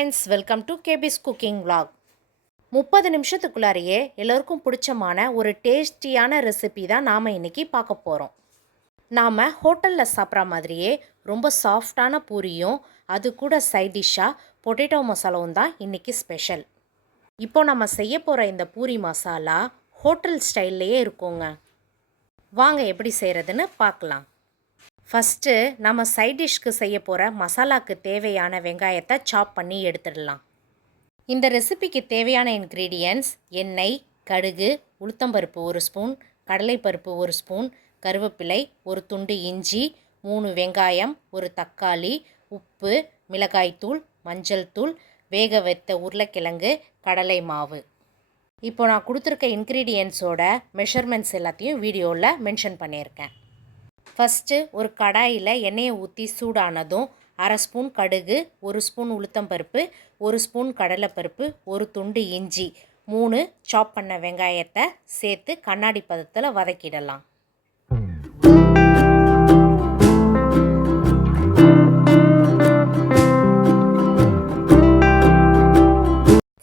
Friends, welcome to கேபிஸ் cooking vlog. 30 நிமிஷத்துக்குள்ளாரையே எல்லோருக்கும் பிடிச்சமான ஒரு டேஸ்டியான ரெசிபி தான் நாம் இன்றைக்கி பார்க்க போகிறோம். நாம் ஹோட்டலில் சாப்பிட்ற மாதிரியே ரொம்ப சாஃப்டான பூரியும் அது கூட சைட் டிஷ்ஷாக பொட்டேட்டோ மசாலாவும் தான் இன்றைக்கி ஸ்பெஷல். இப்போ நம்ம செய்ய போகிற இந்த பூரி மசாலா ஹோட்டல் ஸ்டைல்லையே இருக்குங்க. வாங்க எப்படி செய்கிறதுன்னு பார்க்கலாம். ஃபஸ்ட்டு நம்ம சைட் டிஷ்க்கு செய்ய போகிற மசாலாவுக்கு தேவையான வெங்காயத்தை சாப் பண்ணி எடுத்துடலாம். இந்த ரெசிபிக்கு தேவையான இன்க்ரீடியன்ட்ஸ் எண்ணெய், கடுகு, உளுத்தம்பருப்பு 1 ஸ்பூன், கடலைப்பருப்பு 1 ஸ்பூன், கருவேப்பிலை, ஒரு துண்டு இஞ்சி, 3 வெங்காயம், ஒரு தக்காளி, உப்பு, மிளகாய்த்தூள், மஞ்சள் தூள், வேக வைத்த உருளைக்கிழங்கு, கடலை மாவு. இப்போ நான் கொடுத்துருக்க இன்க்ரீடியன்ட்ஸோட மெஷர்மெண்ட்ஸ் எல்லாத்தையும் வீடியோவில் மென்ஷன் பண்ணியிருக்கேன். ஃபஸ்ட்டு ஒரு கடாயில் எண்ணெயை ஊற்றி சூடானதும் 1/2 ஸ்பூன் கடுகு, 1 ஸ்பூன் உளுத்தம்பருப்பு, 1 ஸ்பூன் கடலைப்பருப்பு, ஒரு துண்டு இஞ்சி, 3 சாப் பண்ண வெங்காயத்தை சேர்த்து கண்ணாடி பதத்தில் வதக்கிடலாம்.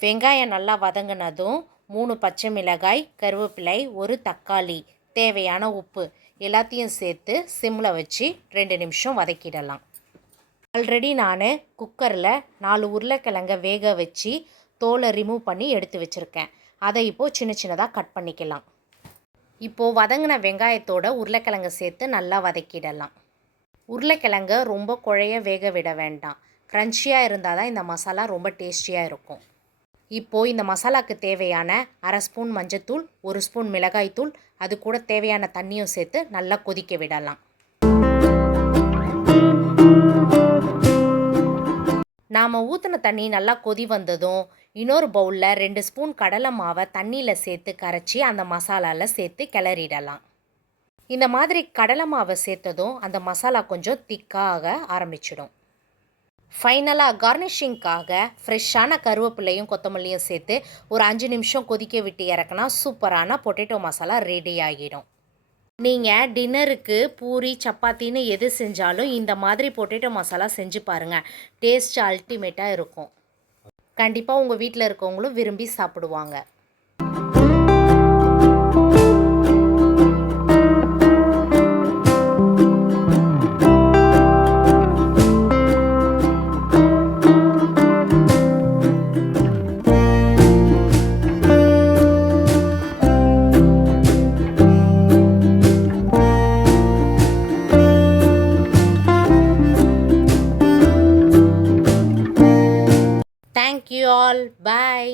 வெங்காயம் நல்லா வதங்கினதும் 3 பச்சை மிளகாய், கருவேப்பிலை, ஒரு தக்காளி, தேவையான உப்பு எல்லாத்தையும் சேர்த்து சிம்மில் வச்சு 2 நிமிஷம் வதக்கிடலாம். ஆல்ரெடி நான் குக்கரில் 4 உருளைக்கிழங்க வேக வச்சு தோலை ரிமூவ் பண்ணி எடுத்து வச்சுருக்கேன். அதை இப்போது சின்ன சின்னதாக கட் பண்ணிக்கலாம். இப்போது வதங்கின வெங்காயத்தோட உருளைக்கிழங்க சேர்த்து நல்லா வதக்கிடலாம். உருளைக்கிழங்க ரொம்ப குழைய வேக விட வேண்டாம். க்ரன்ச்சியாக இருந்தால் தான் இந்த மசாலா ரொம்ப டேஸ்டியாக இருக்கும். இப்போது இந்த மசாலாவுக்கு தேவையான 1/2 ஸ்பூன் மஞ்சத்தூள், 1 ஸ்பூன் மிளகாய்த்தூள், அது கூட தேவையான தண்ணியும் சேர்த்து நல்லா கொதிக்க விடலாம். நாம் ஊற்றின தண்ணி நல்லா கொதி வந்ததும் இன்னொரு பவுலில் 2 ஸ்பூன் கடலை மாவை தண்ணியில் சேர்த்து கரைச்சி அந்த மசாலாவில் சேர்த்து கிளறிடலாம். இந்த மாதிரி கடலை மாவை சேர்த்ததும் அந்த மசாலா கொஞ்சம் திக்காக ஆரம்பிச்சிடும். ஃபைனலாக கார்னிஷிங்காக ஃப்ரெஷ்ஷான கருவேப்பிலையும் கொத்தமல்லியும் சேர்த்து ஒரு 5 நிமிஷம் கொதிக்க விட்டு இறக்குனா சூப்பரான பொட்டேட்டோ மசாலா ரெடி ஆகிடும். நீங்கள் டின்னருக்கு பூரி, சப்பாத்தின்னு எது செஞ்சாலும் இந்த மாதிரி பொட்டேட்டோ மசாலா செஞ்சு பாருங்கள். டேஸ்ட் அல்டிமேட்டாக இருக்கும். கண்டிப்பாக உங்கள் வீட்டில் இருக்கவங்களும் விரும்பி சாப்பிடுவாங்க. Thank you all. Bye.